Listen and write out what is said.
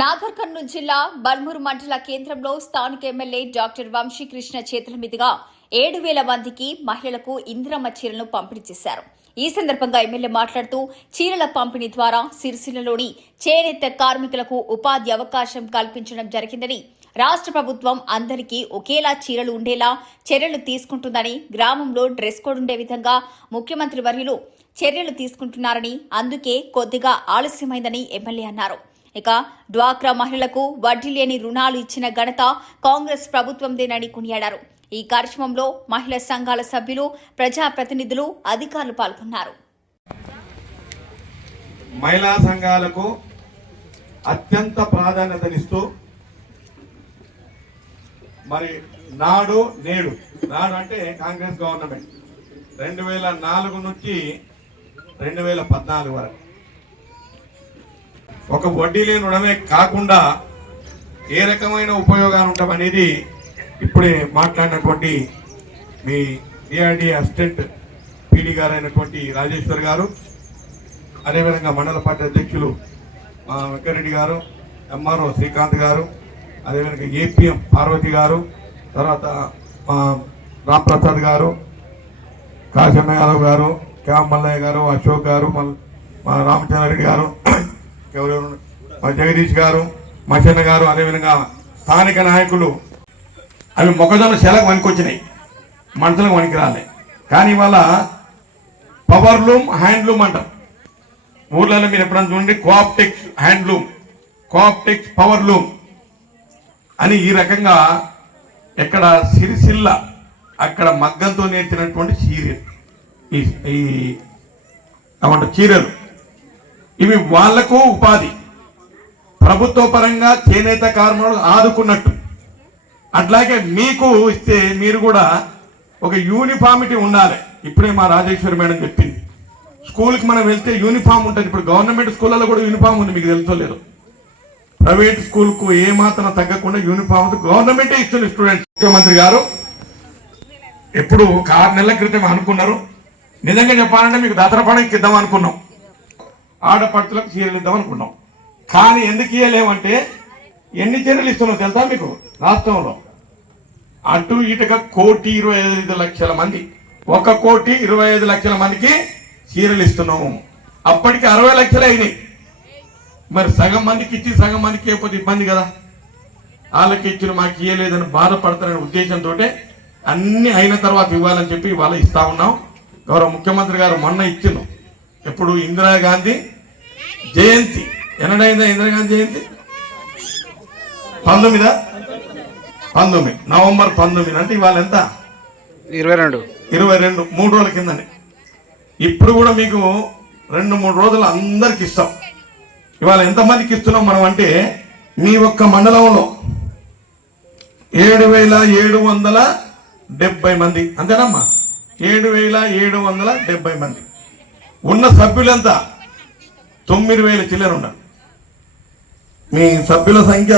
నాగర్ కర్నూలు జిల్లా బల్మూరు మండల కేంద్రంలో స్థానిక ఎమ్మెల్యే డాక్టర్ వంశీకృష్ణ చేతుల మీదుగా ఏడు వేల మందికి మహిళలకు ఇందిరమ్మ చీరలను పంపిణీ చేశారు. ఈ సందర్భంగా ఎమ్మెల్యే మాట్లాడుతూ చీరల పంపిణీ ద్వారా సిరిసిల్లలోని చేనేత కార్మికులకు ఉపాధి అవకాశం కల్పించడం జరిగిందని రాష్ట్ర ప్రభుత్వం అందరికీ ఒకేలా చీరలు ఉండేలా చర్యలు తీసుకుంటుందని గ్రామంలో డ్రెస్ కోడ్ ఉండే విధంగా ముఖ్యమంత్రి వర్యులు చర్యలు తీసుకుంటున్నారని అందుకే కొద్దిగా ఆలస్యమైందని ఎమ్మెల్యే అన్నారు. ఇక డ్వాక్రా మహిళలకు వడ్డీ లేని రుణాలు ఇచ్చిన ఘనత కాంగ్రెస్ ప్రభుత్వందేనని కొనియాడారు. ఈ కార్యక్రమంలో మహిళా సంఘాల సభ్యులు ప్రజాప్రతినిధులు అధికారులు పాల్గొన్నారు. మహిళా సంఘాలకు అత్యంత ప్రాధాన్యతనిస్తూ మరి నాడు నేడు నాడు అంటే కాంగ్రెస్ గవర్నమెంట్. రెండు వేల నాలుగు నుంచి రెండు వేల పద్నాలుగు వరకు. ఒక వడ్డీ లేని రుణమే కాకుండా ఏ రకమైన ఉపయోగాలు ఉంటామనేది ఇప్పుడే మాట్లాడినటువంటి మీ ఏఆర్డి అసిస్టెంట్ పీడీ గారైనటువంటి రాజేశ్వర్ గారు అదేవిధంగా మండల పార్టీ అధ్యక్షులు వెంకరెడ్డి గారు ఎంఆర్ఓ శ్రీకాంత్ గారు అదేవిధంగా ఏపీఎం పార్వతి గారు తర్వాత రామ్ రాంప్రసాద్ గారు కాశన్న యాదవ్ గారు క్యామ్ మల్లయ్య గారు అశోక్ గారు మల్- మా రామచంద్రారెడ్డి గారు ఎవరెవరు? మా జగదీష్ గారు మషన్న గారు అదేవిధంగా స్థానిక నాయకులు. అవి మొక్కజొన్న శెలకు వణికొచ్చినాయి మనుషులకు వనికి రాలే కానీ ఇవాళ పవర్లూమ్ హ్యాండ్లూమ్ అంటారు. ఊర్లలో మీరు ఎప్పుడన్నా చూడండి కోఆప్టెక్స్ హ్యాండ్లూమ్ కోఆప్టెక్స్ పవర్లూమ్ అని ఈ రకంగా ఎక్కడ సిరిసిల్ల అక్కడ మగ్గంతో నేర్చినటువంటి చీర ఈ ఈ ఏమంటారు? చీరలు. ఇవి వాళ్ళకు ఉపాధి. ప్రభుత్వ పరంగా చేనేత కార్మికులు ఆదుకున్నట్టు. అట్లాగే మీకు ఇస్తే మీరు కూడా ఒక యూనిఫామిటీ ఉండాలి. ఇప్పుడే మా రాజేశ్వరి మేడం చెప్పింది. స్కూల్కి మనం వెళ్తే యూనిఫామ్ ఉంటుంది. ఇప్పుడు గవర్నమెంట్ స్కూళ్ళలో కూడా యూనిఫామ్ ఉంది మీకు తెలుసోలేదు ప్రైవేట్ స్కూల్కు ఏమాత్రం తగ్గకుండా యూనిఫామ్ గవర్నమెంటే ఇస్తుంది స్టూడెంట్స్. ముఖ్యమంత్రి గారు ఎప్పుడు ఆరు నెలల క్రితం అనుకున్నారు. నిజంగా చెప్పాలంటే మీకు దసరా ఇద్దాం అనుకున్నాం. ఆడపడుచులకు చీరలు ఇద్దాం అనుకున్నాం. కానీ ఎందుకు ఇవ్వలేమంటే ఎన్ని చీరలు ఇస్తున్నాం తెలుసా మీకు? రాష్ట్రంలో. అటు ఇటుగా కోటి ఇరవై ఐదు లక్షల మంది. ఒక కోటి ఇరవై ఐదు లక్షల మందికి చీరలు ఇస్తున్నాము. అప్పటికి అరవై లక్షలు అయినాయి. మరి సగం మందికి ఇచ్చి సగం మందికి ఇవ్వకపోతే ఇబ్బంది కదా? వాళ్ళకి ఇచ్చిన మాకు ఇవ్వలేదని బాధపడతారనే ఉద్దేశంతో అన్ని అయిన తర్వాత ఇవ్వాలని చెప్పి ఇవాళ ఇస్తా ఉన్నాం. గౌరవ ముఖ్యమంత్రి గారు మొన్న ఇచ్చిండు. ఎప్పుడు ఇందిరాగాంధీ జయంతి. ఎన్నడైందా ఇందిరాగాంధీ జయంతి? పంతొమ్మిదా? పంతొమ్మిది. నవంబర్ పంతొమ్మిది. అంటే ఇవాళ ఎంత? ఇరవై రెండు. ఇరవై రెండు. మూడు రోజుల కిందని. ఇప్పుడు కూడా మీకు రెండు మూడు రోజులు అందరికి ఇస్తాం. ఇవాళ ఎంతమందికి ఇస్తున్నాం మనం అంటే మీ ఒక్క మండలంలో ఏడు వేల ఏడు వందల డెబ్బై మంది. అంతేనమ్మా? ఏడు వేల ఏడు వందల డెబ్బై మంది. ఉన్న సభ్యులంతా తొమ్మిది వేల చిల్లర ఉన్నారు. మీ సభ్యుల సంఖ్య